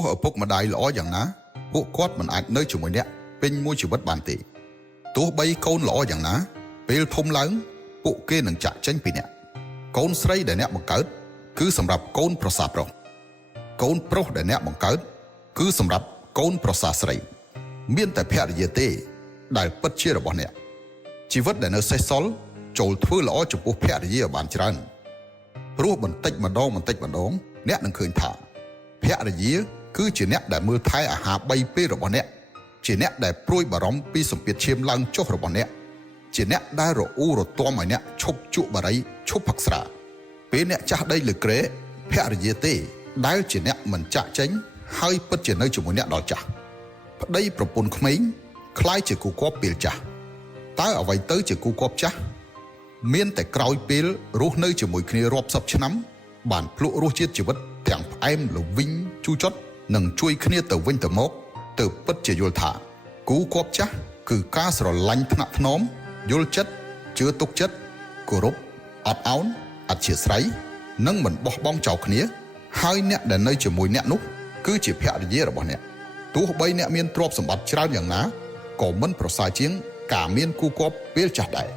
ោះឪពុកម្ដាយល្អយ៉ាងណាពួកគាត់មិនអាចនៅជាមួយអ្នកពេញមួយជីវិតបានទេទោះបីកូនល្អយ៉ាងណាពេលធំឡើងពួកគេនឹងចាក់ចេញពីអ្នកកូនស្រីដែលអ្នកបង្កើតគឺសម្រាប់កូនប្រសាប្រុសកូនប្រុសដែលអ្នកបង្កើតគឺសម្រាប់កូនប្រសាស្រីមានតែភរិយាទេដែលពិតជារបស់អ្នកជីវិតដែលនៅសេសសល់ចូលធ្វើល្អចំពោះភរិយាបានច្រើនព្រោះបន្តិចម្ដងអ្នកនឹងឃើញថាភរិយាគឺជាអ្នកដែលមើលថែអាហារ3ពេលរបស់អ្នកជាអ្នកដែលព្រួយបារម្ភពីសម្ពាធឈាមឡើងចុះរបស់អ្នកជាអ្នកដែលរអ៊ូរទាំឲ្យអ្នកឈប់ជក់បារីឈប់ផឹកស្រាពេលអ្នកចាស់ដីលើក្រែភរិយាទេដែលជាអ្នកមិនចាក់ចេញហើយពិតជានៅជាមួយអ្នកដល់ចាស់ប្តីប្រពន្ធក្មេងคล้ายជាគូគប់ពេលចាស់តើអ្វីទៅជាគូគប់ចាស់មានតែក្រោយពេលរស់នៅជាមួយគ្នារាប់សិបឆ្នាំបានភ្លក់រសជាតិជីវិតទាំងផ្អែមល្វីងជូរចត់និងជួយគ្នាទៅវិញទៅមកទៅពិតជាយល់ថាគូគប់ចាស់គឺការស្រឡាញ់ថ្នាក់ថ្នមយល់ចិត្តជឿទុកចិត្តគោរពអត់ឱនអធ្យាស្រ័យនិងមិនបោះបង់ចោលគ្នាហើយអ្នកដែលនៅជាមួយអ្នកនោះគឺជាភរិយារបស់អ្នកទោះបីអ្នកមានទ្រព្យសម្បត្តិច្រើនយ៉ាងណាក៏មិនប្រសើរជាងការមានគូគប់ពេលចាស់ដែរ